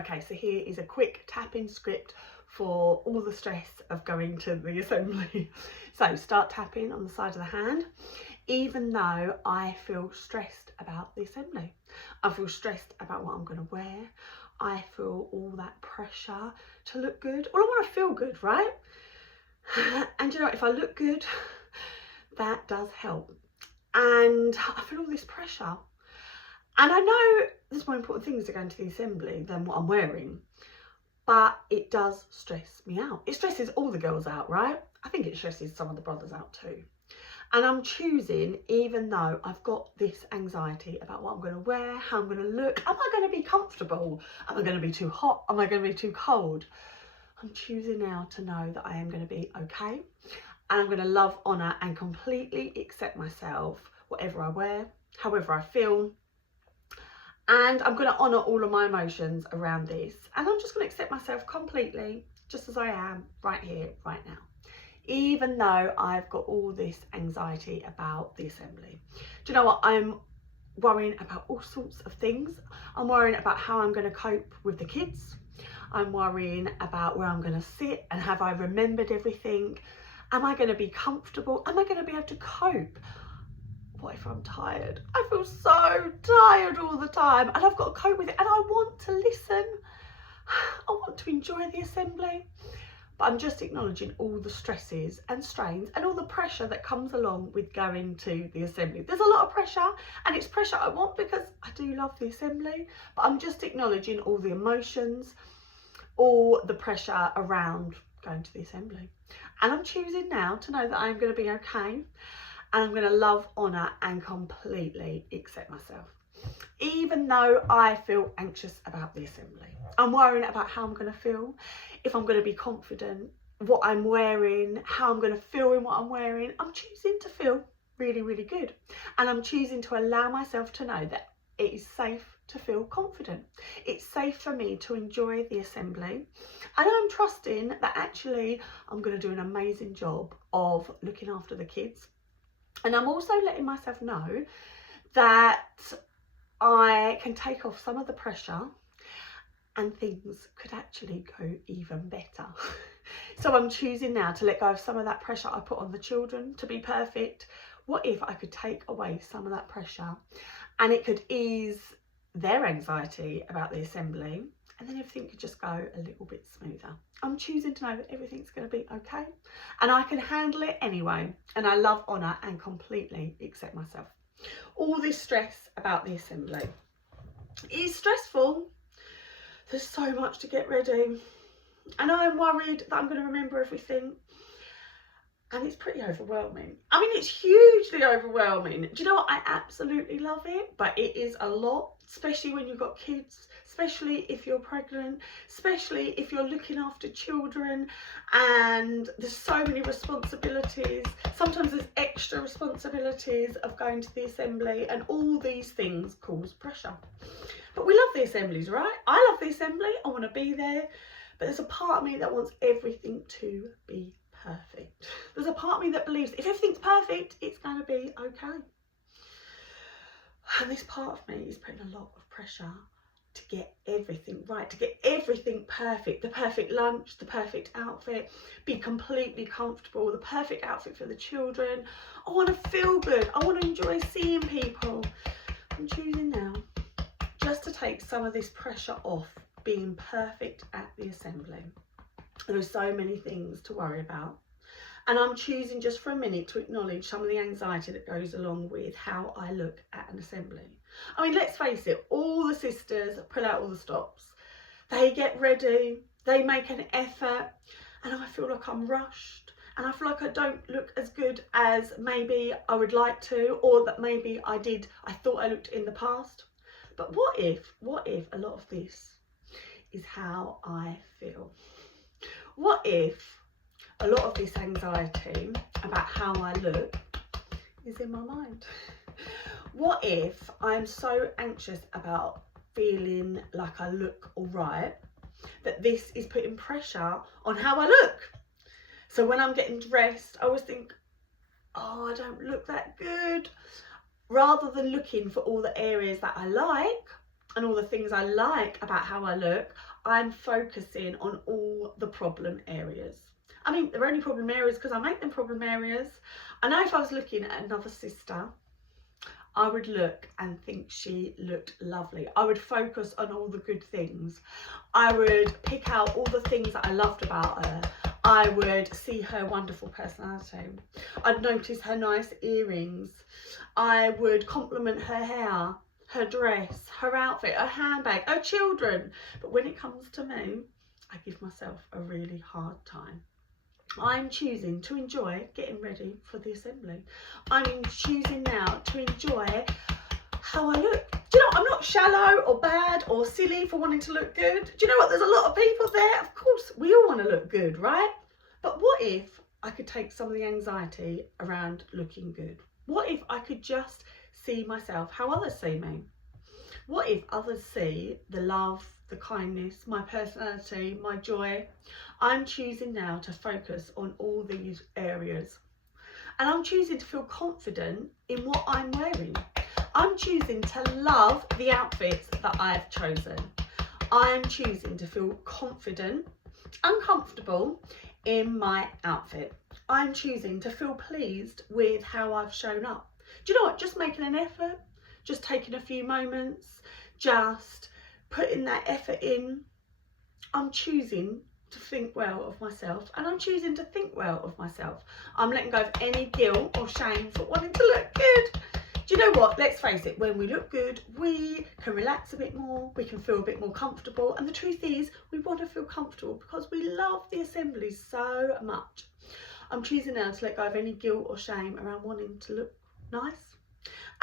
Okay, so here is a quick tapping script for all the stress of going to the assembly. So start tapping on the side of the hand. Even though I feel stressed about the assembly, I feel stressed about what I'm going to wear, I feel all that pressure to look good. Well, I want to feel good, right? And you know, if I look good, that does help. And I feel all this pressure. And I know there's more important things to going to the assembly than what I'm wearing, but it does stress me out. It stresses all the girls out, right? I think it stresses some of the brothers out too. And I'm choosing, even though I've got this anxiety about what I'm going to wear, how I'm going to look, am I going to be comfortable? Am I going to be too hot? Am I going to be too cold? I'm choosing now to know that I am going to be okay. And I'm going to love, honour and completely accept myself, whatever I wear, however I feel. And I'm going to honour all of my emotions around this. And I'm just going to accept myself completely, just as I am, right here, right now. Even though I've got all this anxiety about the assembly. Do you know what? I'm worrying about all sorts of things. I'm worrying about how I'm going to cope with the kids. I'm worrying about where I'm going to sit and have I remembered everything? Am I going to be comfortable? Am I going to be able to cope? What if I'm tired? I feel so tired all the time and I've got to cope with it, and I want to listen. I want to enjoy the assembly. But I'm just acknowledging all the stresses and strains and all the pressure that comes along with going to the assembly. There's a lot of pressure, and it's pressure I want because I do love the assembly, but I'm just acknowledging all the emotions, all the pressure around going to the assembly. And I'm choosing now to know that I'm going to be okay, and I'm going to love, honour and completely accept myself. Even though I feel anxious about the assembly, I'm worrying about how I'm going to feel, if I'm going to be confident, what I'm wearing, how I'm going to feel in what I'm wearing. I'm choosing to feel really, really good. And I'm choosing to allow myself to know that it is safe to feel confident. It's safe for me to enjoy the assembly. And I'm trusting that actually I'm going to do an amazing job of looking after the kids. And I'm also letting myself know that I can take off some of the pressure and things could actually go even better. So I'm choosing now to let go of some of that pressure I put on the children to be perfect. What if I could take away some of that pressure and it could ease their anxiety about the assembly, and then everything could just go a little bit smoother. I'm choosing to know that everything's going to be okay and I can handle it anyway. And I love, honour and completely accept myself. All this stress about the assembly is stressful. There's so much to get ready. I know I'm worried that I'm going to remember everything. And it's pretty overwhelming. I mean, it's hugely overwhelming. Do you know what? I absolutely love it, but it is a lot, especially when you've got kids, especially if you're pregnant, especially if you're looking after children, and there's so many responsibilities. Sometimes there's extra responsibilities of going to the assembly, and all these things cause pressure. But we love the assemblies, right? I love the assembly. I want to be there, but there's a part of me that wants everything to be perfect. There's a part of me that believes if everything's perfect, it's going to be okay. And this part of me is putting a lot of pressure to get everything right, to get everything perfect. The perfect lunch, the perfect outfit, be completely comfortable, the perfect outfit for the children. I want to feel good. I want to enjoy seeing people. I'm choosing now just to take some of this pressure off being perfect at the assembly. There are so many things to worry about, and I'm choosing just for a minute to acknowledge some of the anxiety that goes along with how I look at an assembly. I mean, let's face it, all the sisters pull out all the stops. They get ready, they make an effort, and I feel like I'm rushed, and I feel like I don't look as good as maybe I would like to, or that maybe I thought I looked in the past. But what if a lot of this is how I feel? What if a lot of this anxiety about how I look is in my mind? What if I'm so anxious about feeling like I look all right that this is putting pressure on how I look? So when I'm getting dressed, I always think, oh, I don't look that good. Rather than looking for all the areas that I like, and all the things I like about how I look, I'm focusing on all the problem areas. I mean, they're only problem areas because I make them problem areas. I know if I was looking at another sister, I would look and think she looked lovely. I would focus on all the good things. I would pick out all the things that I loved about her. I would see her wonderful personality. I'd notice her nice earrings. I would compliment her hair, her dress, her outfit, her handbag, her children. But when it comes to me, I give myself a really hard time. I'm choosing to enjoy getting ready for the assembly. I'm choosing now to enjoy how I look. Do you know, I'm not shallow or bad or silly for wanting to look good. Do you know what? There's a lot of people there. Of course, we all want to look good, right? But what if I could take some of the anxiety around looking good? What if I could just see myself how others see me? What if others see the love, the kindness, my personality, my joy? I'm choosing now to focus on all these areas. And I'm choosing to feel confident in what I'm wearing. I'm choosing to love the outfits that I've chosen. I'm choosing to feel confident and comfortable in my outfit. I'm choosing to feel pleased with how I've shown up. Do you know what? Just making an effort, just taking a few moments, just putting that effort in. I'm choosing to think well of myself, and I'm choosing to think well of myself. I'm letting go of any guilt or shame for wanting to look good. Do you know what? Let's face it, when we look good, we can relax a bit more, we can feel a bit more comfortable. And the truth is, we want to feel comfortable because we love the assembly so much. I'm choosing now to let go of any guilt or shame around wanting to look nice.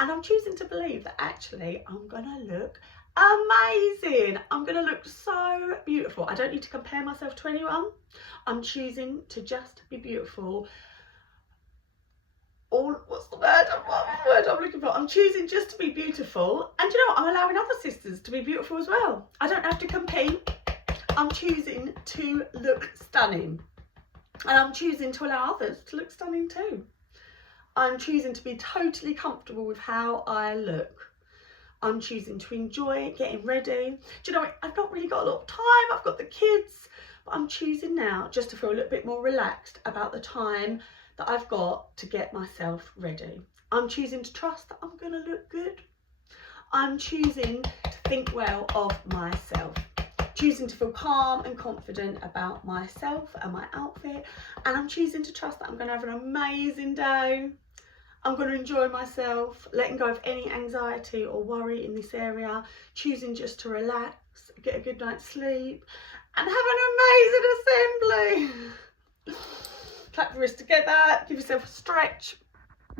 And I'm choosing to believe that actually I'm going to look amazing. I'm going to look so beautiful. I don't need to compare myself to anyone. I'm choosing to just be beautiful. What's the word I'm looking for? I'm choosing just to be beautiful. And you know what? I'm allowing other sisters to be beautiful as well. I don't have to compete. I'm choosing to look stunning. And I'm choosing to allow others to look stunning too. I'm choosing to be totally comfortable with how I look. I'm choosing to enjoy getting ready. Do you know what? I've not really got a lot of time. I've got the kids. But I'm choosing now just to feel a little bit more relaxed about the time that I've got to get myself ready. I'm choosing to trust that I'm going to look good. I'm choosing to think well of myself. Choosing to feel calm and confident about myself and my outfit. And I'm choosing to trust that I'm going to have an amazing day. I'm going to enjoy myself, letting go of any anxiety or worry in this area, choosing just to relax, get a good night's sleep, and have an amazing assembly. Clap your wrists together, give yourself a stretch,